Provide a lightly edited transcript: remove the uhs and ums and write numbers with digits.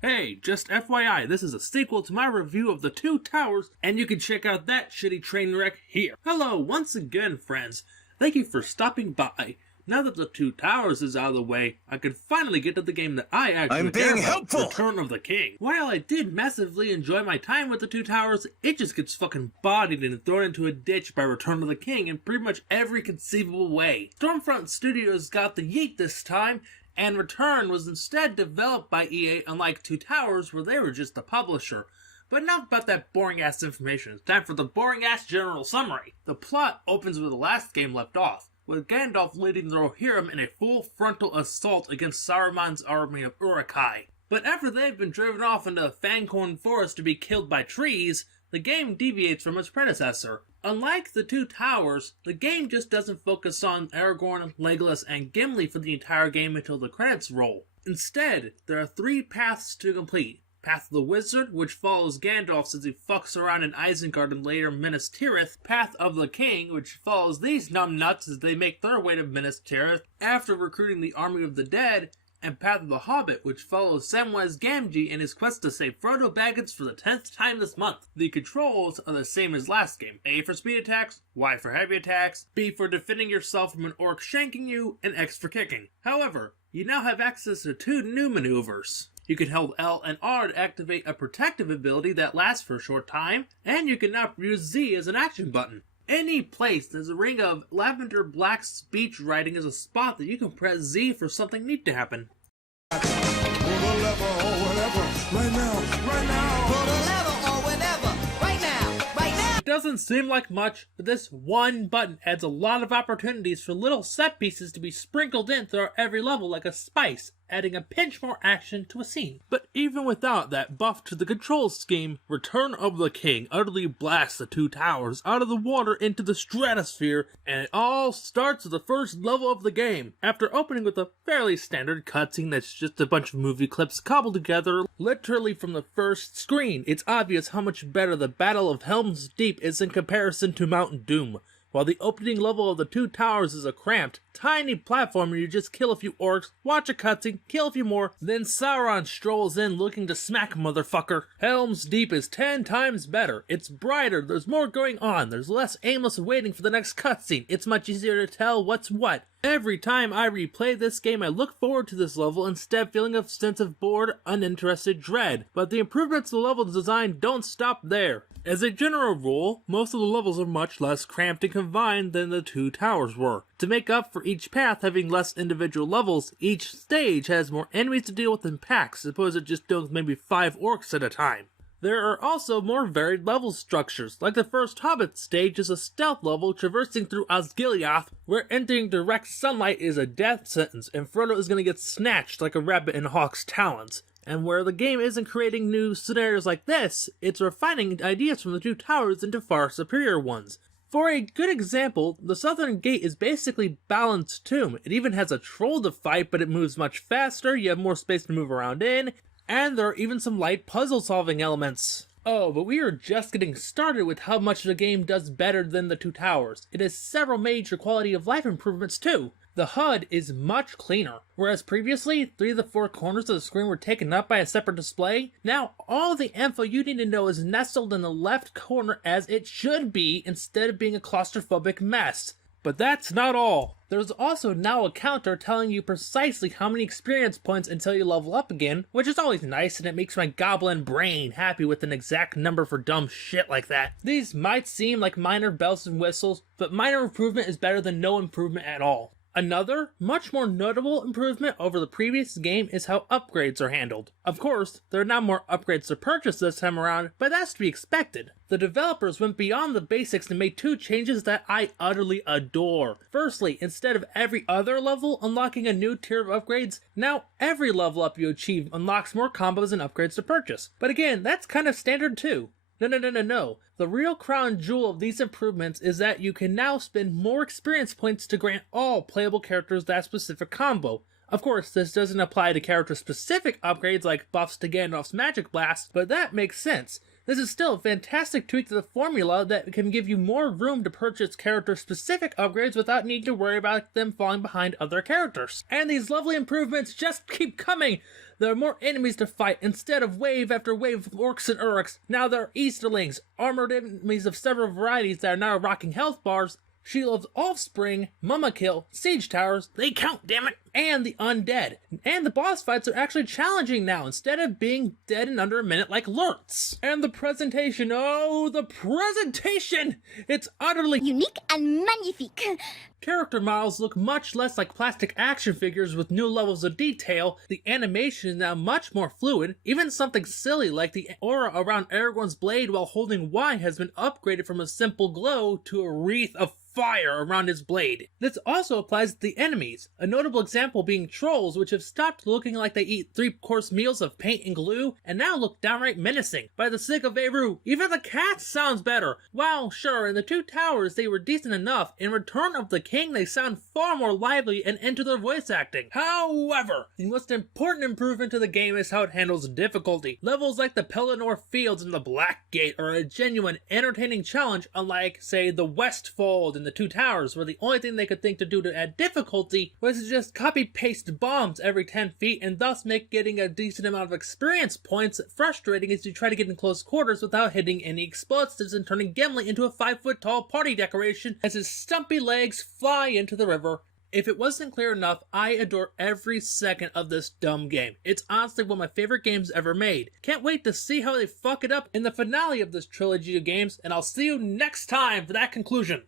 Hey, just FYI, this is a sequel to my review of The Two Towers, and you can check out that shitty train wreck here. Hello, once again, friends. Thank you for stopping by. Now that The Two Towers is out of the way, I can finally get to the game that I actually care about, Return of the King. While I did massively enjoy my time with The Two Towers, it just gets fucking bodied and thrown into a ditch by Return of the King in pretty much every conceivable way. Stormfront Studios got the yeet this time, and Return was instead developed by EA, unlike Two Towers where they were just the publisher. But enough about that boring-ass information. It's time for the boring-ass general summary. The plot opens where the last game left off, with Gandalf leading the Rohirrim in a full frontal assault against Saruman's army of Uruk-hai. But after they've been driven off into the Fangorn Forest to be killed by trees, the game deviates from its predecessor. Unlike The Two Towers, the game just doesn't focus on Aragorn, Legolas, and Gimli for the entire game until the credits roll. Instead, there are 3 paths to complete. Path of the Wizard, which follows Gandalf as he fucks around in Isengard and later Minas Tirith. Path of the King, which follows these numbnuts as they make their way to Minas Tirith after recruiting the army of the dead. And Path of the Hobbit, which follows Samwise Gamgee in his quest to save Frodo Baggins for the 10th time this month. The controls are the same as last game. A for speed attacks, Y for heavy attacks, B for defending yourself from an orc shanking you, and X for kicking. However, you now have access to 2 new maneuvers. You can hold L and R to activate a protective ability that lasts for a short time, and you can now use Z as an action button. Any place there's a ring of lavender black speech writing is a spot that you can press Z for something neat to happen. Pull the lever or whatever, right now, pull the lever or whatever, right now. It doesn't seem like much, but this one button adds a lot of opportunities for little set pieces to be sprinkled in throughout every level like a spice, adding a pinch more action to a scene. But even without that buff to the control scheme, Return of the King utterly blasts the Two Towers out of the water into the stratosphere, and it all starts at the first level of the game. After opening with a fairly standard cutscene that's just a bunch of movie clips cobbled together literally from the first screen, it's obvious how much better the Battle of Helm's Deep is in comparison to Mount Doom. While the opening level of the Two Towers is a cramped, tiny platform where you just kill a few orcs, watch a cutscene, kill a few more, then Sauron strolls in looking to smack a motherfucker. Helm's Deep is 10 times better. It's brighter, there's more going on, there's less aimless waiting for the next cutscene, it's much easier to tell what's what. Every time I replay this game, I look forward to this level instead of feeling a sense of bored, uninterested dread. But the improvements to the level design don't stop there. As a general rule, most of the levels are much less cramped and confined than the Two Towers were. To make up for each path having less individual levels, each stage has more enemies to deal with in packs, as opposed to just dealing with maybe 5 orcs at a time. There are also more varied level structures, like the first Hobbit stage is a stealth level traversing through Osgiliath, where entering direct sunlight is a death sentence, and Frodo is going to get snatched like a rabbit in Hawk's talons. And where the game isn't creating new scenarios like this, it's refining ideas from the Two Towers into far superior ones. For a good example, the Southern Gate is basically Balin's Tomb. It even has a troll to fight, but it moves much faster, you have more space to move around in, and there are even some light puzzle-solving elements. Oh, but we are just getting started with how much the game does better than the Two Towers. It has several major quality of life improvements too. The HUD is much cleaner. Whereas previously, 3 of the 4 corners of the screen were taken up by a separate display, now all the info you need to know is nestled in the left corner as it should be instead of being a claustrophobic mess. But that's not all. There's also now a counter telling you precisely how many experience points until you level up again, which is always nice and it makes my goblin brain happy with an exact number for dumb shit like that. These might seem like minor bells and whistles, but minor improvement is better than no improvement at all. Another, much more notable improvement over the previous game is how upgrades are handled. Of course, there are now more upgrades to purchase this time around, but that's to be expected. The developers went beyond the basics and made 2 changes that I utterly adore. Firstly, instead of every other level unlocking a new tier of upgrades, now every level up you achieve unlocks more combos and upgrades to purchase. But again, that's kind of standard too. No. The real crown jewel of these improvements is that you can now spend more experience points to grant all playable characters that specific combo. Of course, this doesn't apply to character-specific upgrades like buffs to Gandalf's Magic Blast, but that makes sense. This is still a fantastic tweak to the formula that can give you more room to purchase character-specific upgrades without needing to worry about them falling behind other characters. And these lovely improvements just keep coming! There are more enemies to fight instead of wave after wave of orcs and urks. Now there are Easterlings, armored enemies of several varieties that are now rocking health bars, Shield's Offspring, Mama Kill, Siege Towers, they count, dammit, and the Undead. And the boss fights are actually challenging now, instead of being dead in under a minute like Lurts. And the presentation, oh, the presentation! It's utterly unique and magnifique. Character models look much less like plastic action figures with new levels of detail. The animation is now much more fluid. Even something silly like the aura around Aragorn's blade while holding Y has been upgraded from a simple glow to a wreath of fire around his blade. This also applies to the enemies, a notable example being trolls, which have stopped looking like they eat 3-course meals of paint and glue, and now look downright menacing. By the sick of Eru, even the cat sounds better! Well, sure, in the Two Towers they were decent enough, in Return of the King they sound far more lively and into their voice acting. However, the most important improvement to the game is how it handles difficulty. Levels like the Pelennor Fields and the Black Gate are a genuine, entertaining challenge, unlike, say, the Westfold and the Two Towers, where the only thing they could think to do to add difficulty was to just copy-paste bombs every 10 feet and thus make getting a decent amount of experience points frustrating as you try to get in close quarters without hitting any explosives and turning Gimli into a 5-foot-tall party decoration as his stumpy legs fly into the river. If it wasn't clear enough, I adore every second of this dumb game. It's honestly one of my favorite games ever made. Can't wait to see how they fuck it up in the finale of this trilogy of games, and I'll see you next time for that conclusion.